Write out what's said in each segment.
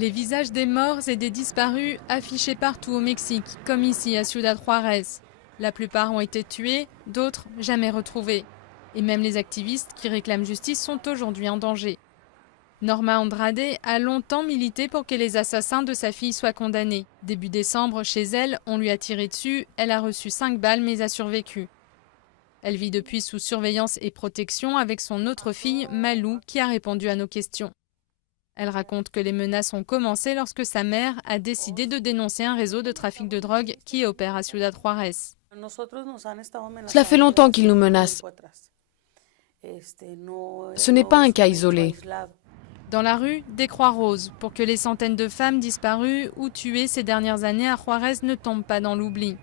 Les visages des morts et des disparus affichés partout au Mexique, comme ici à Ciudad Juárez. La plupart ont été tués, d'autres jamais retrouvés. Et même les activistes qui réclament justice sont aujourd'hui en danger. Norma Andrade a longtemps milité pour que les assassins de sa fille soient condamnés. Début décembre, chez elle, on lui a tiré dessus, elle a reçu 5 balles mais a survécu. Elle vit depuis sous surveillance et protection avec son autre fille, Malou, qui a répondu à nos questions. Elle raconte que les menaces ont commencé lorsque sa mère a décidé de dénoncer un réseau de trafic de drogue qui opère à Ciudad Juárez. Cela fait longtemps qu'ils nous menacent. Ce n'est pas un cas isolé. Dans la rue, des croix roses pour que les centaines de femmes disparues ou tuées ces dernières années à Juárez ne tombent pas dans l'oubli.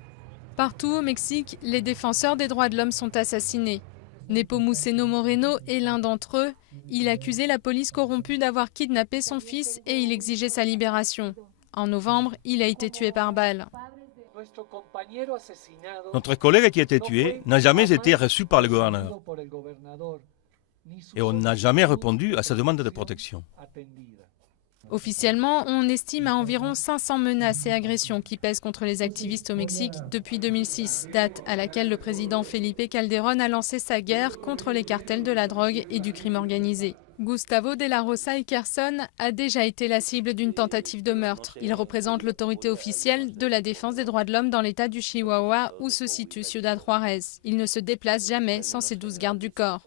Partout au Mexique, les défenseurs des droits de l'homme sont assassinés. Nepomuceno Moreno est l'un d'entre eux. Il accusait la police corrompue d'avoir kidnappé son fils et il exigeait sa libération. En novembre, il a été tué par balle. Notre collègue qui a été tué n'a jamais été reçu par le gouverneur. Et on n'a jamais répondu à sa demande de protection. Officiellement, on estime à environ 500 menaces et agressions qui pèsent contre les activistes au Mexique depuis 2006, date à laquelle le président Felipe Calderón a lancé sa guerre contre les cartels de la drogue et du crime organisé. Gustavo de la Rosa Ikerson a déjà été la cible d'une tentative de meurtre. Il représente l'autorité officielle de la défense des droits de l'homme dans l'état du Chihuahua où se situe Ciudad Juárez. Il ne se déplace jamais sans ses 12 gardes du corps.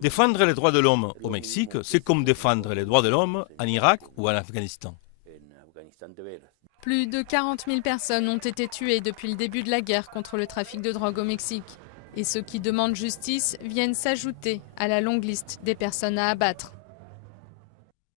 Défendre les droits de l'homme au Mexique, c'est comme défendre les droits de l'homme en Irak ou en Afghanistan. Plus de 40 000 personnes ont été tuées depuis le début de la guerre contre le trafic de drogue au Mexique. Et ceux qui demandent justice viennent s'ajouter à la longue liste des personnes à abattre.